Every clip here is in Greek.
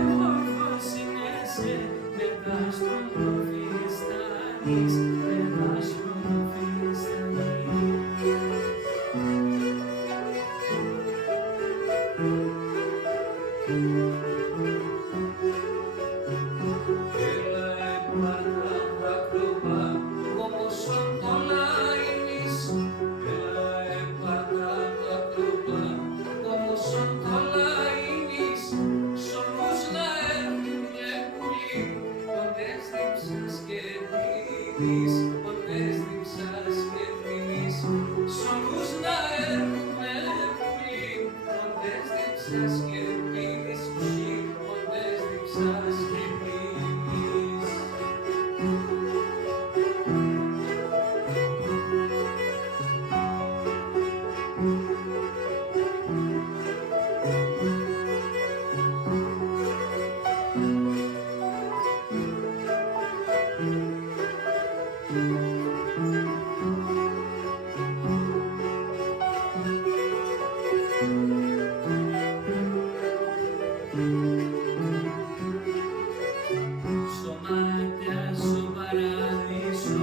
όμορφος γίνεσαι, με τα στροφή στάνεις, με τα στροφή έλα επάρτα δάκρυα, όμως όλα είναι. Έλα επάρτα δάκρυα, όμως όλα είναι. Σ' όλους να έρθουν μια πουλή, ποντές δίψας και δίνεις, ποντές δίψας και δίνεις. Σ' όλους να έρθουν μια πουλή, ποντές δίψας και δίνεις, ποντές δίψας και δίνεις. Στο μάτια στο παράδεισο,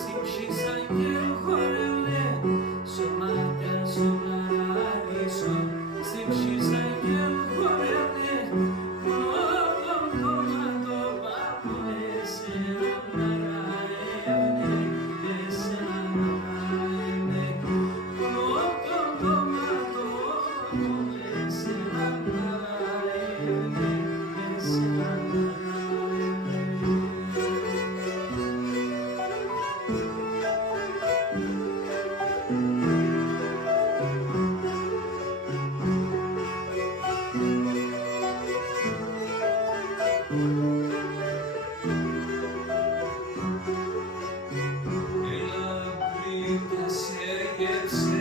σύμψεις αγγέλου χορεύε. Στο μάτια στο παράδεισο, σύμψεις αγγέλου χορεύε. Πρώτον κόμματο πάπου εσένα μαραεύε, εσένα μαραεύε. Πρώτον κόμματο πάπου εσένα μαραεύε, εσένα μαραεύε. Έλα πριν τα σε γεύσε,